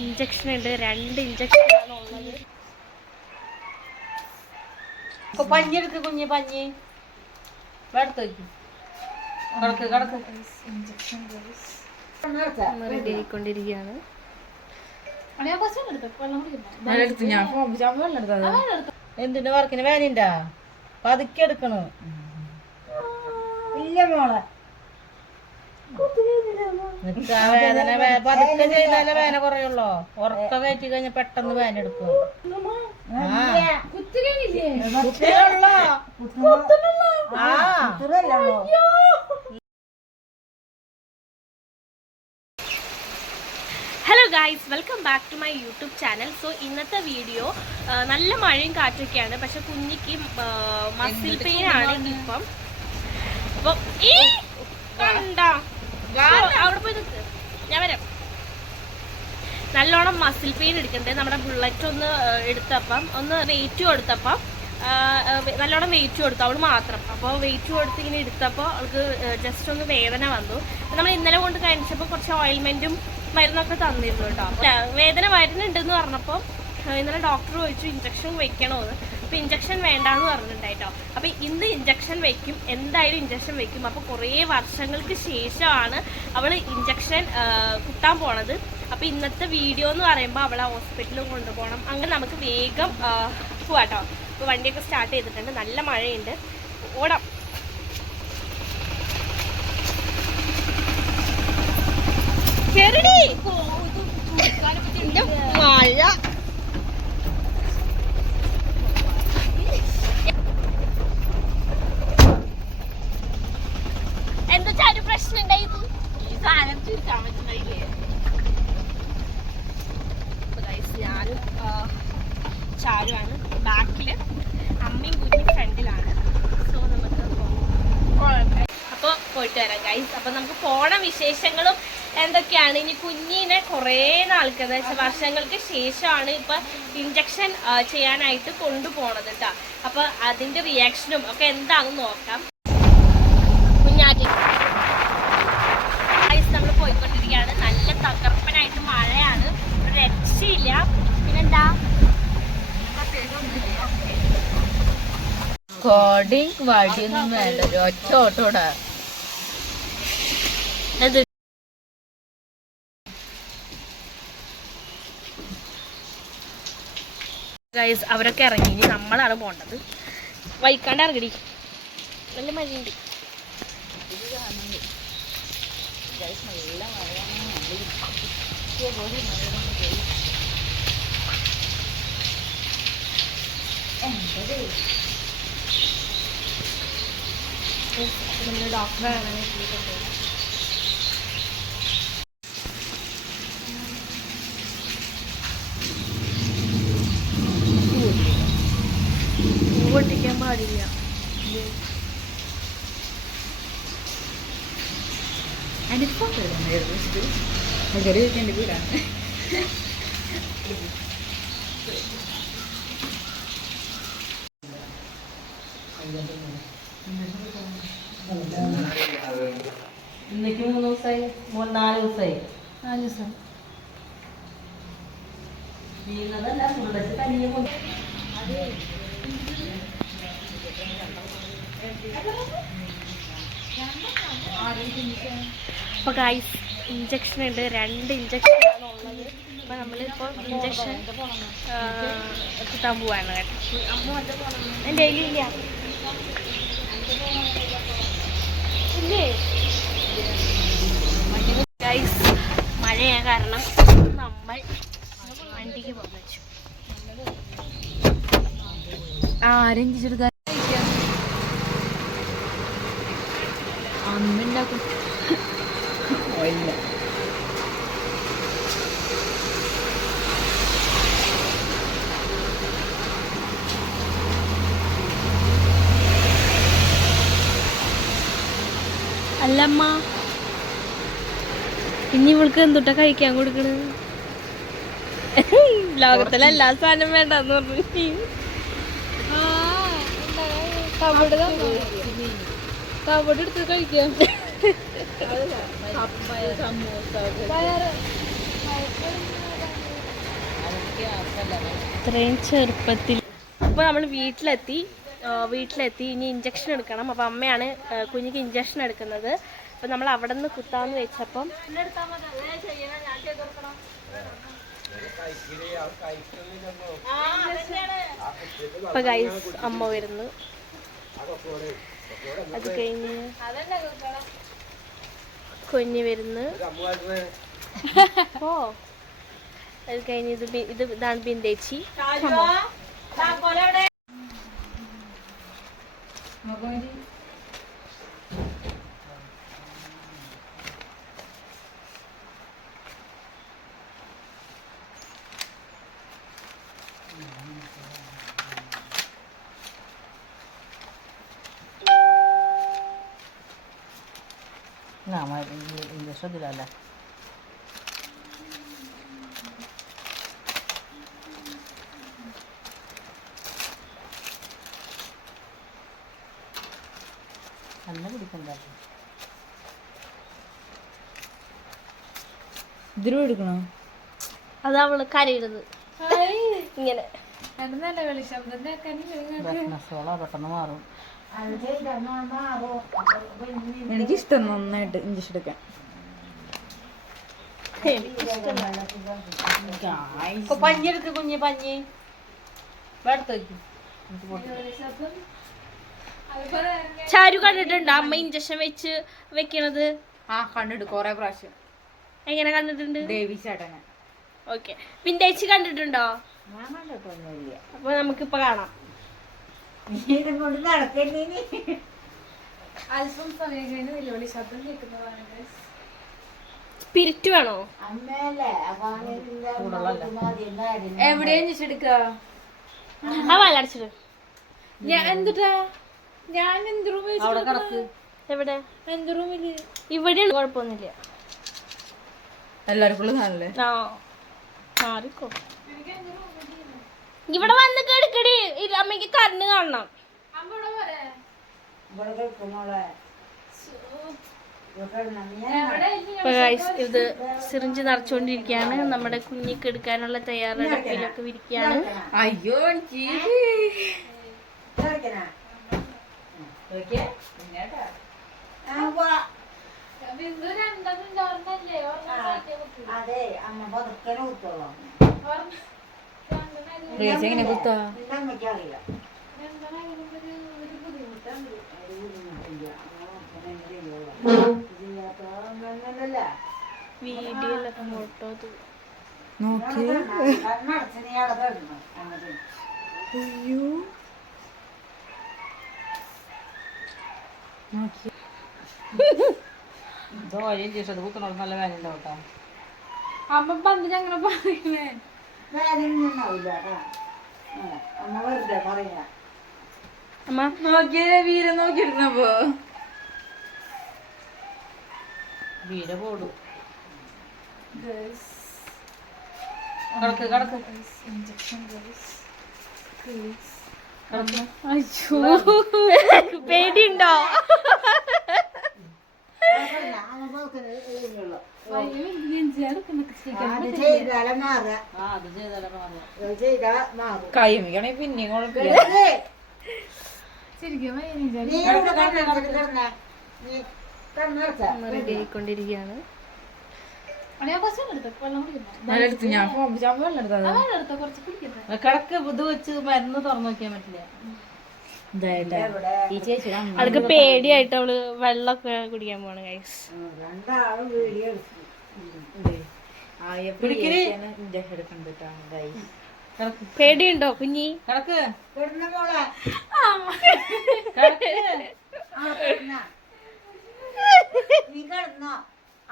Injection ഉണ്ട്, 2 injection ആണ് ഉള്ളത്. പഞ്ഞെടുക്ക് കുഞ്ഞ്, പഞ്ഞ് റെഡി ആയിക്കൊണ്ടിരിക്കുകയാണ്. എന്തിന്റെ വർക്കിന് വേനണ്ടാ? പതുക്കെ എടുക്കണു. ഇല്ല മോളെ, വേദന പതുക്കെ ചെയ്താലേ വേദന കുറയുള്ളോ. ഉറക്ക കയറ്റി കഴിഞ്ഞ പെട്ടെന്ന് വേദന എടുക്കും. Hello guys, welcome back to my YouTube channel. So ഇന്നത്തെ വീഡിയോ നല്ല മഴയും കാറ്റൊക്കെയാണ്, പക്ഷെ കുഞ്ഞിക്ക് മസിൽ പെയിൻ ആണ് ഇപ്പം. അപ്പം കണ്ടോ, അവിടെ പോയി നിൽക്ക്, ഞാൻ വരാം. നല്ലോണം മസിൽ പെയിൻ എടുക്കണ്ടേ. നമ്മുടെ ബുള്ളറ്റ് ഒന്ന് എടുത്തപ്പം, ഒന്ന് വെയിറ്റ് കൊടുത്തപ്പം, നല്ലോണം വെയിറ്റ് കൊടുത്തു അവൾ മാത്രം. അപ്പോൾ വെയിറ്റ് കൊടുത്ത് ഇങ്ങനെ എടുത്തപ്പോൾ അവൾക്ക് ജസ്റ്റ് ഒന്ന് വേദന വന്നു. നമ്മൾ ഇന്നലെ കൊണ്ട് കാണിച്ചപ്പോൾ കുറച്ച് ഓയിൽമെൻറ്റും മരുന്നൊക്കെ തന്നിരുന്നു കേട്ടോ. വേദന വരുന്നുണ്ടെന്ന് പറഞ്ഞപ്പോൾ ഇന്നലെ ഡോക്ടർ ചോദിച്ചു ഇഞ്ചക്ഷൻ വെക്കണമെന്ന്. അപ്പോൾ ഇഞ്ചക്ഷൻ വേണ്ടാന്ന് പറഞ്ഞിട്ടുണ്ടായിട്ടോ. അപ്പോൾ ഇന്ന് ഇഞ്ചക്ഷൻ വെക്കും, എന്തായാലും ഇഞ്ചക്ഷൻ വെക്കും. അപ്പോൾ കുറേ വർഷങ്ങൾക്ക് ശേഷമാണ് അവൾ ഇഞ്ചക്ഷൻ കുത്താൻ പോണത്. അപ്പോൾ ഇന്നത്തെ വീഡിയോ എന്ന് പറയുമ്പോൾ അവളെ ഹോസ്പിറ്റലിൽ കൊണ്ടുപോകണം. അങ്ങനെ നമുക്ക് വേഗം പോവാട്ടോ. ഇപ്പോൾ വണ്ടിയൊക്കെ സ്റ്റാർട്ട് ചെയ്തിട്ടുണ്ട്, നല്ല മഴയുണ്ട്, ഓടാം. മഴ എന്താ ഒരു പ്രശ്നം ഉണ്ടായിരുന്നു, ഈ സാധനം ചുരുക്കാൻ പറ്റുന്നില്ലേ? ഞാനും ചാരുവാണ് ബാക്കില്, അമ്മയും കുഞ്ഞും ഫ്രണ്ടിലാണ്. സോ നമുക്ക് അപ്പോൾ പോയിട്ട് വരാം ഗൈസ്. അപ്പം നമുക്ക് പോണ വിശേഷങ്ങളും എന്തൊക്കെയാണ്. ഇനി കുഞ്ഞിനെ കുറേ നാൾക്ക്, എന്താ വെച്ചാൽ വർഷങ്ങൾക്ക് ശേഷമാണ് ഇപ്പം ഇഞ്ചക്ഷൻ ചെയ്യാനായിട്ട് കൊണ്ടുപോണത് കേട്ടോ. അപ്പോൾ അതിൻ്റെ റിയാക്ഷനും ഒക്കെ എന്താണെന്ന് നോക്കാം. കുഞ്ഞാറ്റി ഗൈസ്, നമ്മൾ പോയിക്കൊണ്ടിരിക്കുകയാണ്. നല്ല തകർപ്പനായിട്ട് മഴയാണ്, ഒരു രക്ഷയില്ല. പിന്നെന്താ കോടി വടിയൊന്നും വേണ്ട, ഒറ്റ ഓട്ടോടാ. ഗൈസ്, അവരൊക്കെ ഇറങ്ങി, ഇനി നമ്മളാണ് പോണ്ടത്. വൈകാണ്ട് ഇറങ്ങടി, നല്ല മഴയുണ്ട്. നമ്മൾ ഡോക്ടറെ കാണാൻ എത്തിയിട്ടുണ്ട്. പൂവൊട്ടിക്കാൻ പാടില്ല. ഇന്നേക്ക് 3 ദിവസമായി, 4 ദിവസമായി. 4 ദിവസം വീണതല്ല, ബുള്ളറ്റ് തനിയെ കൊണ്ട്. അപ്പോൾ ഗൈസ്, ഇഞ്ചക്ഷൻ ഉണ്ട്, 2 ഇഞ്ചക്ഷൻ ആണ് ഉള്ളത്. അപ്പോൾ നമ്മളിപ്പോൾ ഇഞ്ചക്ഷൻ കുത്താൻ പോവാണ് കേട്ടോ. എൻ്റെ കയ്യിലില്ല ഇല്ലേ ഗൈസ്. മഴയായ കാരണം നമ്മൾ വണ്ടിക്ക് പോകാൻ വെച്ചു. ആരും ചെറുതാ അന്നുണ്ടാക്കും. അല്ലമ്മ, ഇനി ഇവൾക്ക് എന്തുട്ടാ കഴിക്കാൻ കൊടുക്കണ്? ലോകത്തിലെ എല്ലാ സാധനം വേണ്ടെന്ന് പറഞ്ഞു. കബഡ് എടുത്ത് കഴിക്കാം. ഇത്രയും ചെറുപ്പത്തിൽ. അപ്പോൾ നമ്മൾ വീട്ടിലെത്തി ഇനി ഇഞ്ചക്ഷൻ എടുക്കണം. അപ്പോൾ അമ്മയാണ് കുഞ്ഞിക്ക് ഇഞ്ചക്ഷൻ എടുക്കുന്നത്. അപ്പോൾ നമ്മൾ അവിടെ നിന്ന് കുത്താമെന്ന് വെച്ചപ്പം ഇപ്പം ഗൈസ് അമ്മ വരുന്നു. അത് കഴിഞ്ഞ് കുഞ്ഞ് വരുന്നു. ഓ അത് കഴിഞ്ഞ് ഇതാണ് ബിന്ദേച്ചി. ശ്രദ്ധില്ല. നല്ല പിടിക്കണ്ട. ഇതിലും എടുക്കണോ? അത് അവള് കരയിടുന്നത് ഇങ്ങനെ പെട്ടെന്ന് മാറും. എനിക്കിഷ്ടം നന്നായിട്ട് ഇഞ്ചക്ഷൻ എടുക്കാൻ. പഞ്ഞി എടുക്ക് കുഞ്ഞ്, പഞ്ഞി എടുത്തേക്ക്. ചാരു കണ്ടിട്ടുണ്ടോ അമ്മ ഇഞ്ചക്ഷൻ വെക്കണത്? ആ കണ്ടിട്ട് കൊറേ പ്രാവശ്യം. എങ്ങനെ കണ്ടിട്ടുണ്ട്? ദേവി ചേട്ടനെ. ഓക്കെ. ബിന്ദേച്ചി കണ്ടിട്ടുണ്ടോ? ഞാൻ കണ്ടിട്ടൊന്നുമില്ല. അപ്പൊ നമുക്കിപ്പൊ കാണാം. കൊണ്ട് നടക്കല്ലേ അല്പം സമയം കഴിഞ്ഞ് നിലവിളി ശബ്ദം കേൾക്കുന്നതാണ്. സ്പിരിറ്റ് വേണോ? എവിടെയാ ഇഞ്ചക്ഷൻ എടുക്ക? ആ വലടച്ചിട്ട് ഞാൻ എന്തുട്ടാ ഞാൻ എന്ത് റൂമിൽ എവിടെ? എന്ത് റൂമില്? ഇവിടെയാണ്, കുഴപ്പമൊന്നുമില്ല. എല്ലാവർക്കും ഉള്ളതാണല്ലേ? ആ മാറിക്കോ. ഇവിടെ വന്ന് കേടുക്കടി. അമ്മക്ക് കണ്ണ് കാണണം. ഇത് സിറിഞ്ച് നിറച്ചുകൊണ്ടിരിക്കുകയാണ്. നമ്മുടെ കുഞ്ഞിക്ക് എടുക്കാനുള്ള തയ്യാറെടുപ്പിലൊക്കെ വിരിക്കുകയാണ്. അയ്യോ എങ്ങനെ കുത്താ? വീഡിയോയിലൊക്കെ ഫോട്ടോ നോക്കി. അയ്യോ നോക്കി. നല്ല വേന ഉണ്ടാവും കേട്ടോ. അമ്മ പണ്ട് ഞങ്ങളെ പറയുന്നേ അമ്മ നോക്കിയേ വീര നോക്കിയിരുന്നപ്പോ വീര പോടും. കടക്ക് കടക്ക്. അയ്യോ പേടിയുണ്ടോ? കൈമിക്കണേ പിന്നെയും കുഴപ്പമില്ല. റെഡി ആയിക്കൊണ്ടിരിക്കുകയാണ്. കിടക്ക് ഇത് വെച്ച് മരുന്ന് തുറന്നു നോക്കിയാൻ പറ്റില്ല. ഈ ചേച്ചി അവൾക്ക് പേടിയായിട്ട് അവള് വെള്ളമൊക്കെ കുടിക്കാൻ പോണ ഗൈസ്. ഇഞ്ചക്ഷൻ എടുക്കണ്ടിട്ടാണ്. പേടിയുണ്ടോ കുഞ്ഞി? കിടക്ക്. നീ കിടന്നോ?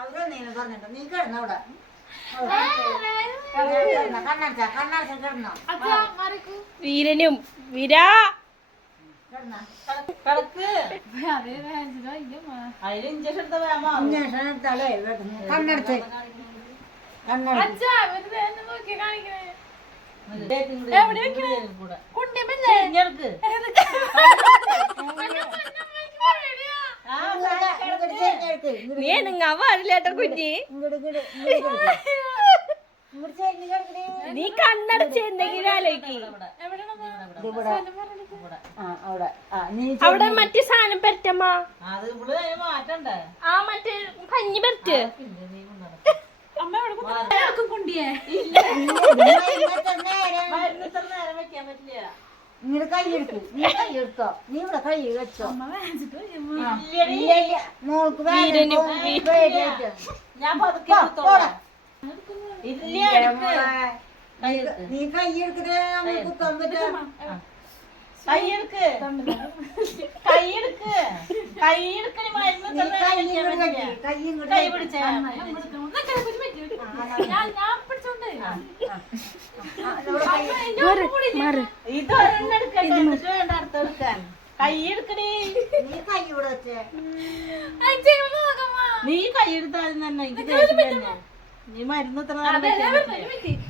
അവരൊന്നും പറഞ്ഞിട്ടോ? നീ കിടന്നോടെ കണ്ണടച്ച കിടന്നോ? വീരനും വീരാ കിടക്ക്. അതിന് ഇഞ്ചക്ഷൻ എടുത്ത വേഗം ഇഞ്ചക്ഷൻ എടുത്താലേ കണ്ണടച്ച് കണ്ണടച്ച് നീ നിങ്ങ പാടില്ലേട്ടോ കുഞ്ഞി. നീ കണ്ണടച്ച് എന്തെങ്കിലും ആലോചിക്കും അവിടെ മറ്റേ സാധനം പറ്റമ്മ അത് ഇവിടെ മാറ്റണ്ടേ ആ മറ്റേ പഞ്ഞി പറ്റ് കൊണ്ടിയേ മരുന്ന് ഇത്ര നേരം വെക്കാൻ പറ്റില്ല ഇങ്ങനെ കൈയെടുക്ക് നീ കൈയെടുത്തോ നീ ഇവിടെ കൈ വെച്ചോ മോൾക്ക് പേടിയായിട്ട് ഞാൻ പതുക്കെ എടുത്തോളാം. ഇല്ല, എടുക്ക്. നീ കൈയെടുക്കണേ നമ്മൾ കുത്താൻ പറ്റാ കൈയെടുക്ക് കൈയെടുക്ക് കൈയെടുക്കണ മരുന്ന് നീ ഇത്ര നേരം വെക്കാൻ പറ്റില്ല. കൈ പിടിച്ചേ ഇത് ഒരെണ്ണം എടുക്കട്ടെ എന്നിട്ട് വേണ്ട അടുത്ത് എടുക്കാൻ. കൈയെടുക്കണേ നീ കൈ ഇവിടെ വെച്ചേ നീ കൈയെടുത്താൽ തന്നെ എനിക്ക് ദേഷ്യം തന്നെ. നീ മരുന്ന് ഇത്ര നേരം വെക്കാൻ പറ്റില്ല.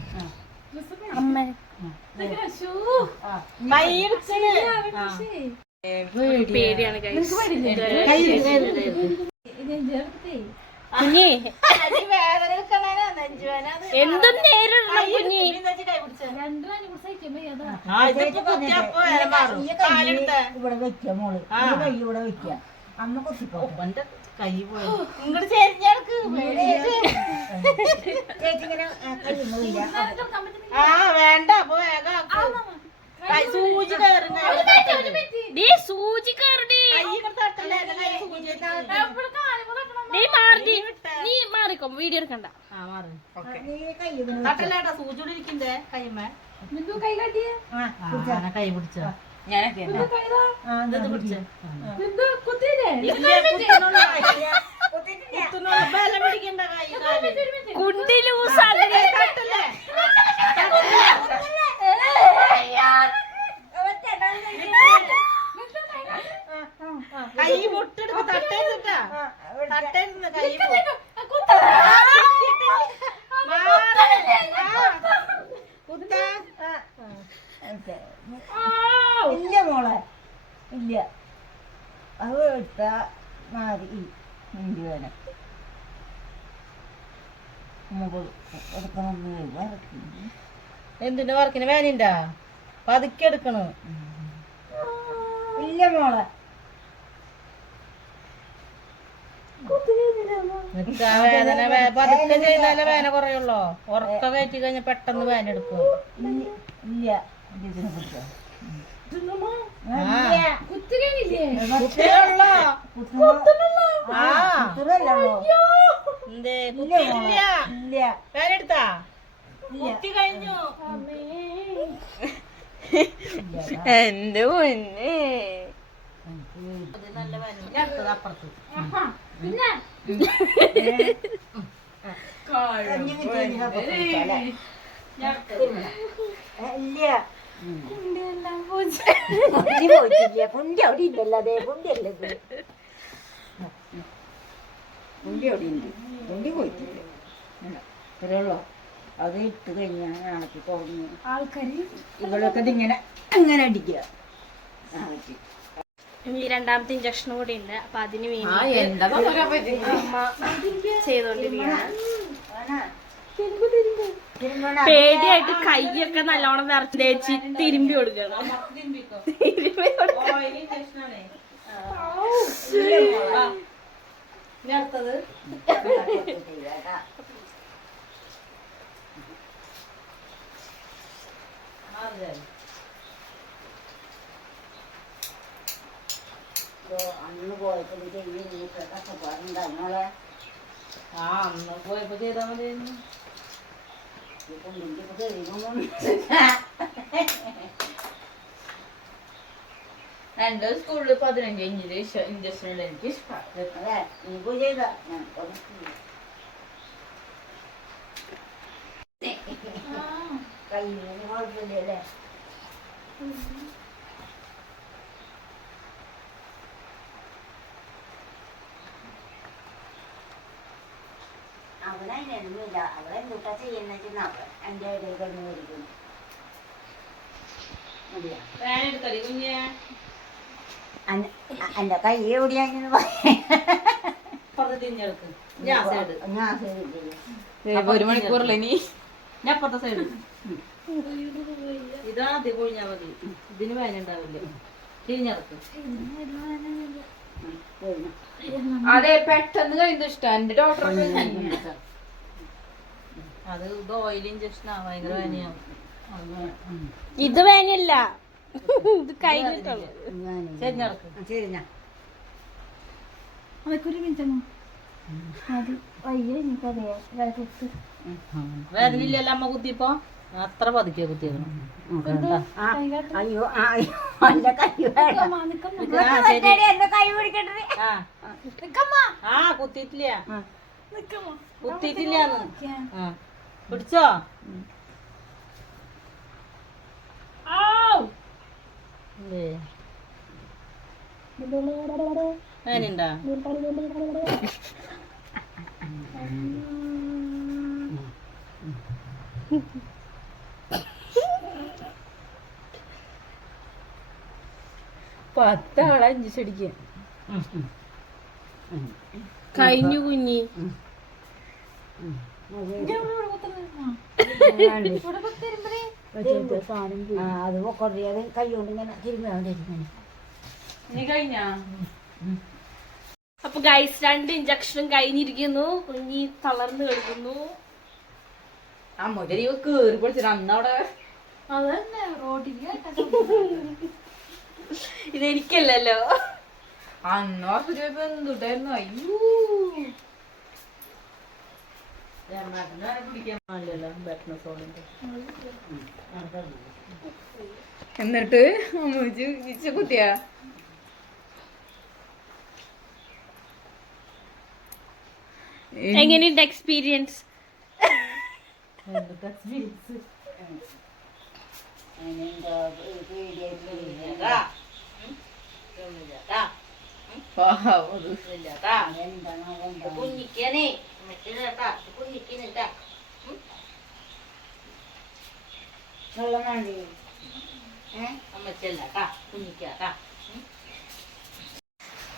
കൈയെടുക്കണേ പേടിയാണ് കുഞ്ഞി വേദന എടുക്കണേനാ നെഞ്ചുവേന എന്തും നേരിടണം കുഞ്ഞി കൈ പിടിച്ചേ ഇതിപ്പോ കുത്തിയപ്പോ വേദന മാറും. കാലെടുത്തേ ഇവിടെ വെക്ക മോള് നീ കൈ ഇവിടെ വെക്ക അമ്മ കുത്തിക്കോ എന്റെ കൈ പോയി ഇങ്ങോട്ട് ചെരിഞ്ഞെടുക്ക് ചേച്ചി ഇങ്ങനെ കഴിയുന്നില്ല ആ വേണ്ട അപ്പൊ വേഗം ആക്ക്. സൂചി കയറുന്ന നീ സൂചി കയറി കൈ ഇങ്ങോട്ട് തട്ടല്ലേ എന്റെ കൈ സൂചി നീ മാറി നീ മാറിക്കോ വീഡിയോ എടുക്കണ്ട ആ മാറി നീ കൈ ഇങ്ങനെ തട്ടല്ലേട്ടാ സൂചി ഇവിടെ ഇരിക്കണ്ടേ കൈമേ കൈ കാട്ടിയേ കൈ പിടിച്ചോ ഞാനൊക്കെ പിടിച്ചേ കുത്തിയില്ലേ ബലം പിടിക്കണ്ട കൈ കാല് കുണ്ടി ലൂസാകണേ തട്ടല്ലേ കൈ മുട്ടെടുത്ത് തട്ടരുതാ തട്ടരുന്ന് കൈ ഇല്ല മോളെ ഇല്ല അത് എടുത്താ മാറി നെഞ്ചുവേന എടുക്കണമെന്ന് എന്തിന്റെ വർക്കിന് വേനിണ്ടാ പതുക്കെ എടുക്കണു ഇല്ല മോളെ നിക്കാ വേദന പതുക്കെ ചെയ്താലേ വേദന കുറയുള്ളോ ഉറക്ക കയറ്റി കഴിഞ്ഞ പെട്ടെന്ന് വേദന എടുക്കും ഇല്ല ഇതിനെ കുറിച്ചോ കുത്തിയുള്ളോ ആ കുത്തുന്നല്ലോ എന്തേ കുത്തിയിട്ടില്ല ഇല്ല വേദന എടുത്താ കുത്തി കഴിഞ്ഞു എന്റെ പൊന്നെ നല്ല വേദന അടുത്തത് അപ്പുറത്ത് ഇല്ല കുണ്ടി പോയിട്ടില്ല കുണ്ടി അവിടെ ഇല്ലല്ലോ അതെ കുണ്ടിയല്ലേ കുണ്ടി അവിടെ ഉണ്ട് കുണ്ടി പോയിട്ടില്ല ഇത്രയുള്ളോ അത് ഇട്ട് കഴിഞ്ഞാൽ ആക്കി കുറഞ്ഞു ആൾക്കാര് ഇവളൊക്കെ ഇതിങ്ങനെ അങ്ങനെ അടിക്കുക ഈ രണ്ടാമത്തെ ഇഞ്ചക്ഷൻ കൂടി ഉണ്ട് അപ്പൊ അതിന് വേണ്ടി അമ്മ ചെയ്തോണ്ടിരിക്കുകയാണ് പേടിയായിട്ട് കൈയൊക്കെ നല്ലോണം നിറച്ച് തേച്ച് തിരുമ്പി കൊടുക്കണം തിരുമ്പി കൊടുക്കണം. അടുത്തത് അന്ന് പോയപ്പോ കഷ്ടപ്പാടുണ്ടായിരുന്നോളെ ആ അന്ന് പോയപ്പോ ചെയ്താ മതി എന്റെ സ്കൂളില് 15 ഇഞ്ചക്ഷൻ ഉണ്ട് എനിക്ക് ഇഷ്ടം അതെ നീ പോയി ചെയ്താ കയ്യിൽ കുഴപ്പമില്ലല്ലേ അവനൊന്നുമില്ല അവളെന്തുട്ടാ ചെയ്യുന്ന അവൻ എൻ്റെ ഇടയിൽ കിടന്ന് മേടിക്കുന്നു വേനെടുത്തടി കുഞ്ഞേ എൻ്റെ കൈ എവിടെയാണെന്ന് പുറത്ത് തിരിഞ്ഞെടുക്ക് ഞാൻ സൈഡ് ഞാൻ 1 മണിക്കൂറല്ലേ നീ ഞാൻ അപ്പുറത്തെ സൈഡ് ഇതാദ്യം കൊഴിഞ്ഞാൽ മതി. ഇതിന് വേന ഉണ്ടാവില്ല. തിരിഞ്ഞിറക്കും. അതെ പെട്ടെന്ന് കഴിഞ്ഞ ഇഷ്ടം എന്റെ ഡോക്ടർ അത് ഇത് ഓയിൽ ഇഞ്ചക്ഷനാ, ഭയങ്കര വേനയാവും. ഇത് വേനയല്ല, ഇത് കഴിഞ്ഞിട്ടുള്ളൂ. തിരിഞ്ഞിറക്കും. ശരിഞ്ഞ അതൊരു മിനിറ്റ് അത് അയ്യോ എനിക്കറിയാം വേദന ഇല്ലല്ലോ അമ്മ കുത്തിയപ്പോ? അത്ര പതുക്കിയ കുത്തിയേക്കണം. അയ്യോ എന്റെ കൈ എന്റെ കൈ പിടിക്കട്ടെ. ആ കുത്തിയിട്ടില്ല, കുത്തിയിട്ടില്ലാന്ന്. പിടിച്ചോ? വേനുണ്ടാ? പത്താളെ അഞ്ചടിക്കുക കഴിഞ്ഞു കുഞ്ഞി. അത് കൊറിയത് കൈ കൊണ്ട് ഇങ്ങനെ തിരുമ്മിക്കൊണ്ടിരിക്കുന്നു. നീ കഴിഞ്ഞാ? അപ്പൊ ഗൈസ് 2 ഇഞ്ചക്ഷനും കഴിഞ്ഞിരിക്കുന്നു. കുഞ്ഞി തളർന്നു കിടക്കുന്നു. അമ്മ കേറി പൊളിച്ചിട്ട് അന്നവിടെ അതന്നെ റോഡിക്ക് ഇതെനിക്കല്ലല്ലോ. അന്ന് ഹോസ്പിറ്റലിൽ എന്തുട്ടായിരുന്നു. അയ്യോ കുടിക്കാൻ പാടില്ലല്ലോ ബെറ്റനസോളിന്റെ. എന്നിട്ട് അമ്മൂച്ച് കുത്തിയാ എങ്ങനെയുണ്ട് എക്സ്പീരിയൻസ്? കുഞ്ഞിക്കനെ അമ്മച്ചല്ല കുഞ്ഞിക്കാ.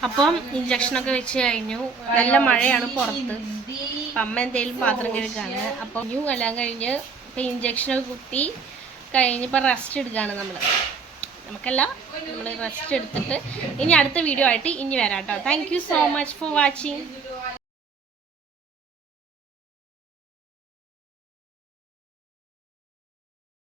അപ്പം ഇഞ്ചക്ഷനൊക്കെ വെച്ച് കഴിഞ്ഞു. നല്ല മഴയാണ് പുറത്ത്. അപ്പം അമ്മ എന്തേലും പാത്രം കഴുകാണ്. അപ്പം ഇനിയും എല്ലാം കഴിഞ്ഞ് ഇപ്പം ഇഞ്ചക്ഷനൊക്കെ കുത്തി കഴിഞ്ഞിപ്പോൾ റെസ്റ്റ് എടുക്കുകയാണ് നമുക്കല്ല, നമ്മൾ റെസ്റ്റ് എടുത്തിട്ട് ഇനി അടുത്ത വീഡിയോ ആയിട്ട് ഇനി വരാം കേട്ടോ. Thank you so much for watching.